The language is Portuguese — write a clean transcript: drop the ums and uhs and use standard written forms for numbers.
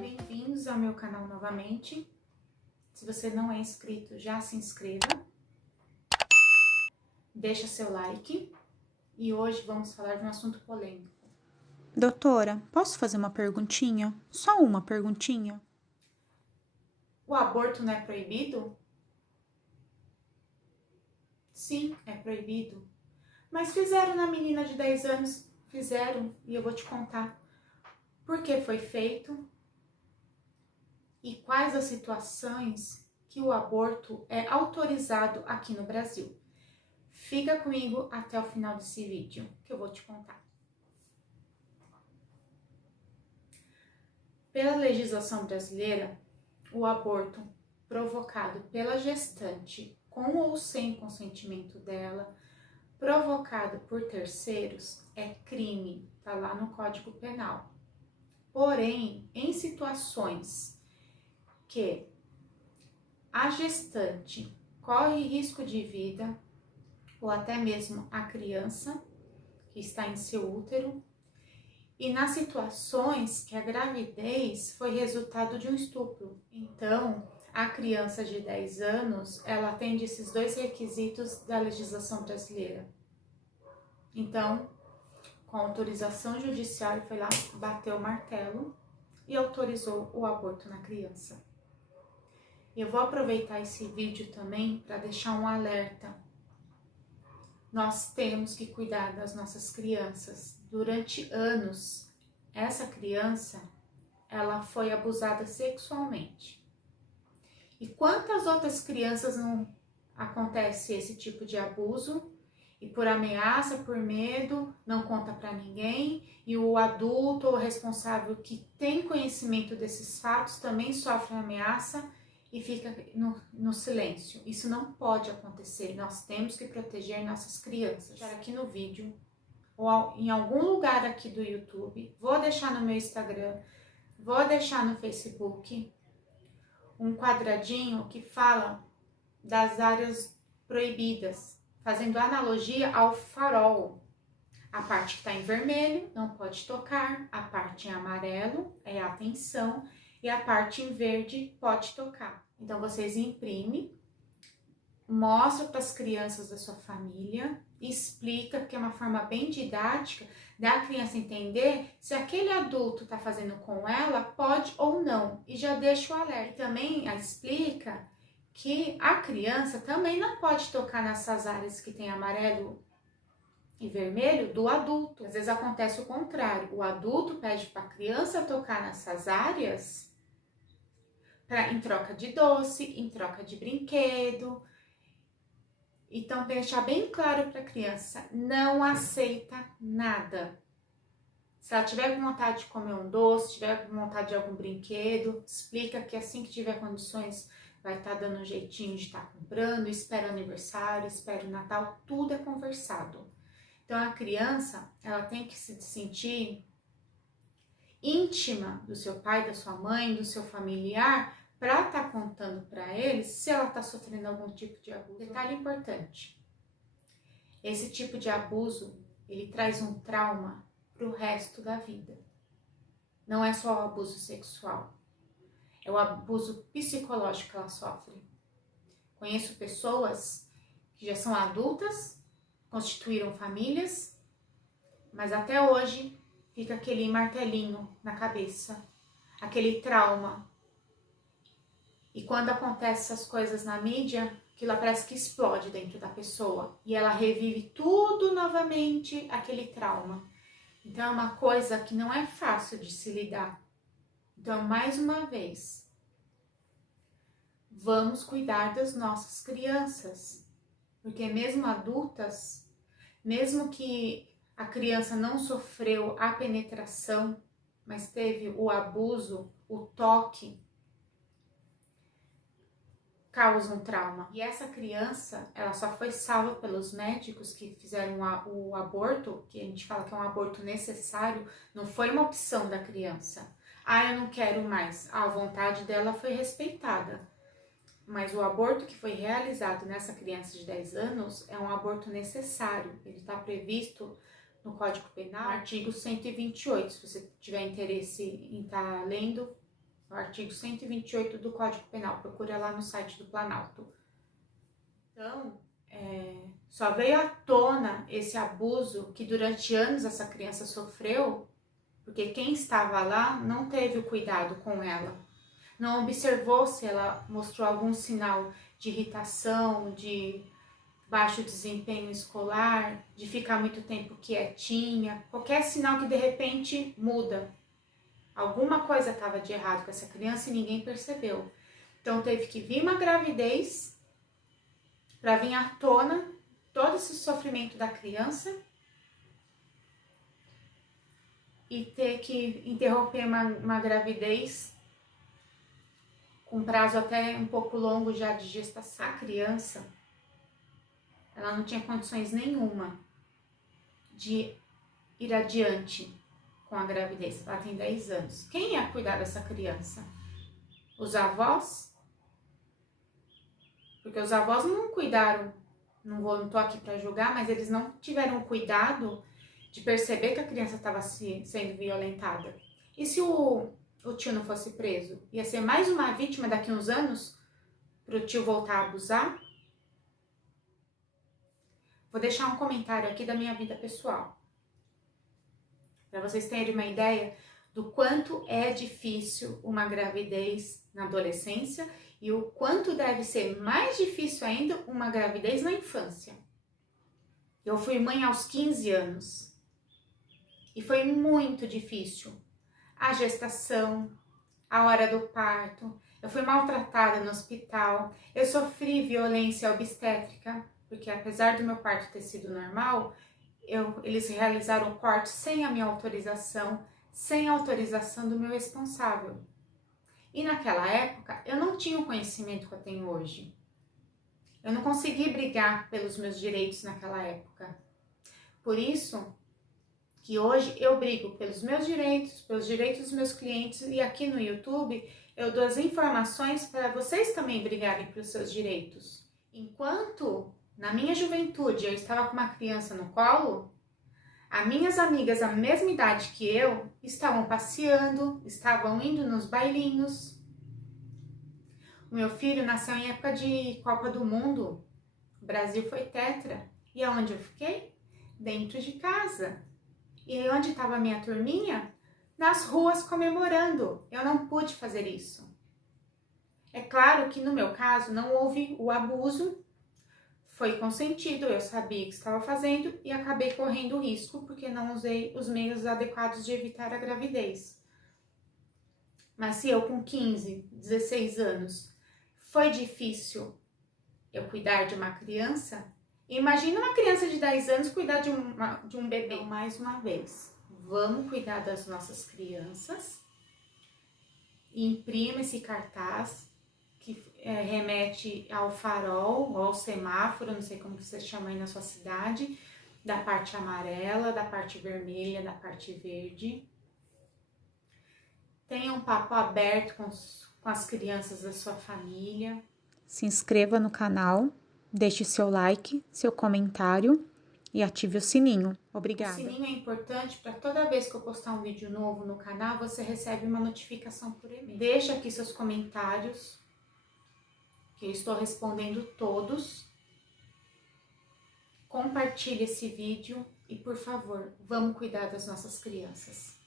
Bem-vindos ao meu canal novamente. Se você não é inscrito, já se inscreva. Deixa seu like. E hoje vamos falar de um assunto polêmico. Doutora, posso fazer uma perguntinha? Só uma perguntinha? O aborto não é proibido? Sim, é proibido. Mas fizeram na menina de 10 anos. Fizeram, e eu vou te contar por que foi feito e quais as situações que o aborto é autorizado aqui no Brasil. Fica comigo até o final desse vídeo, que eu vou te contar. Pela legislação brasileira, o aborto provocado pela gestante, com ou sem consentimento dela, provocado por terceiros, é crime, tá lá no Código Penal. Porém, em situações que a gestante corre risco de vida, ou até mesmo a criança que está em seu útero, e nas situações que a gravidez foi resultado de um estupro. Então, a criança de 10 anos, ela atende esses dois requisitos da legislação brasileira. Então, com autorização judicial, ele foi lá, bateu o martelo e autorizou o aborto na criança. Eu vou aproveitar esse vídeo também para deixar um alerta. Nós temos que cuidar das nossas crianças. Durante anos, essa criança, ela foi abusada sexualmente. E quantas outras crianças não acontece esse tipo de abuso? E por ameaça, por medo, não conta para ninguém. E o adulto ou responsável que tem conhecimento desses fatos também sofre ameaça e fica no silêncio. Isso não pode acontecer. Nós temos que proteger nossas crianças. Já aqui no vídeo, ou em algum lugar aqui do YouTube, vou deixar no meu Instagram, vou deixar no Facebook, um quadradinho que fala das áreas proibidas, fazendo analogia ao farol. A parte que está em vermelho não pode tocar, a parte em amarelo é atenção e a parte em verde pode tocar. Então vocês imprimem, mostra para as crianças da sua família, explica, porque é uma forma bem didática da criança entender se aquele adulto está fazendo com ela, pode ou não, e já deixa o alerta. E também explica que a criança também não pode tocar nessas áreas que tem amarelo e vermelho do adulto. Às vezes acontece o contrário, o adulto pede para a criança tocar nessas áreas em troca de doce, em troca de brinquedo. Então, deixar bem claro para a criança, não aceita nada. Se ela tiver com vontade de comer um doce, tiver com vontade de algum brinquedo, explica que assim que tiver condições, vai estar dando um jeitinho de estar comprando, espera o aniversário, espera o Natal, tudo é conversado. Então, a criança, ela tem que se sentir íntima do seu pai, da sua mãe, do seu familiar, para estar contando para eles se ela está sofrendo algum tipo de abuso. Detalhe importante, esse tipo de abuso, ele traz um trauma para o resto da vida. Não é só o abuso sexual, é o abuso psicológico que ela sofre. Conheço pessoas que já são adultas, constituíram famílias, mas até hoje fica aquele martelinho na cabeça, aquele trauma. E quando acontecem essas coisas na mídia, aquilo parece que explode dentro da pessoa. E ela revive tudo novamente, aquele trauma. Então é uma coisa que não é fácil de se lidar. Então, mais uma vez, vamos cuidar das nossas crianças. Porque mesmo adultas, mesmo que a criança não sofreu a penetração, mas teve o abuso, o toque, causa um trauma. E essa criança, ela só foi salva pelos médicos que fizeram o aborto, que a gente fala que é um aborto necessário, não foi uma opção da criança. Ah, eu não quero mais. A vontade dela foi respeitada. Mas o aborto que foi realizado nessa criança de 10 anos é um aborto necessário. Ele está previsto no Código Penal, artigo 128, se você tiver interesse em estar lendo, o artigo 128 do Código Penal, procura lá no site do Planalto. Então, só veio à tona esse abuso que durante anos essa criança sofreu, porque quem estava lá não teve o cuidado com ela, não observou se ela mostrou algum sinal de irritação, de baixo desempenho escolar, de ficar muito tempo quietinha, qualquer sinal que de repente muda. Alguma coisa estava de errado com essa criança e ninguém percebeu. Então teve que vir uma gravidez para vir à tona todo esse sofrimento da criança e ter que interromper uma gravidez com prazo até um pouco longo já de gestação. A criança, ela não tinha condições nenhuma de ir adiante com a gravidez. Ela tem 10 anos. Quem ia cuidar dessa criança? Os avós? Porque os avós não cuidaram, não tô aqui para julgar, mas eles não tiveram o cuidado de perceber que a criança estava sendo violentada. E se o tio não fosse preso? Ia ser mais uma vítima daqui a uns anos para o tio voltar a abusar? Vou deixar um comentário aqui da minha vida pessoal, para vocês terem uma ideia do quanto é difícil uma gravidez na adolescência e o quanto deve ser mais difícil ainda uma gravidez na infância. Eu fui mãe aos 15 anos e foi muito difícil. A gestação, a hora do parto, eu fui maltratada no hospital, eu sofri violência obstétrica, porque apesar do meu parto ter sido normal, eles realizaram o corte sem a minha autorização, sem a autorização do meu responsável. E naquela época, eu não tinha o conhecimento que eu tenho hoje. Eu não consegui brigar pelos meus direitos naquela época. Por isso que hoje eu brigo pelos meus direitos dos meus clientes, e aqui no YouTube eu dou as informações para vocês também brigarem pelos seus direitos. Enquanto na minha juventude eu estava com uma criança no colo, as minhas amigas da mesma idade que eu estavam passeando, estavam indo nos bailinhos. O meu filho nasceu em época de Copa do Mundo, o Brasil foi tetra. E aonde eu fiquei? Dentro de casa. E onde estava a minha turminha? Nas ruas comemorando. Eu não pude fazer isso. É claro que no meu caso não houve o abuso, foi consentido, eu sabia o que estava fazendo e acabei correndo risco porque não usei os meios adequados de evitar a gravidez. Mas se eu com 15, 16 anos foi difícil eu cuidar de uma criança, imagina uma criança de 10 anos cuidar de um bebê. Então, mais uma vez, vamos cuidar das nossas crianças. Imprima esse cartaz que remete ao farol ou ao semáforo, não sei como que você chama aí na sua cidade, da parte amarela, da parte vermelha, da parte verde. Tenha um papo aberto com as crianças da sua família. Se inscreva no canal, deixe seu like, seu comentário e ative o sininho. Obrigada. O sininho é importante para toda vez que eu postar um vídeo novo no canal, você recebe uma notificação por e-mail. Deixa aqui seus comentários, que eu estou respondendo todos. Compartilhe esse vídeo e, por favor, vamos cuidar das nossas crianças.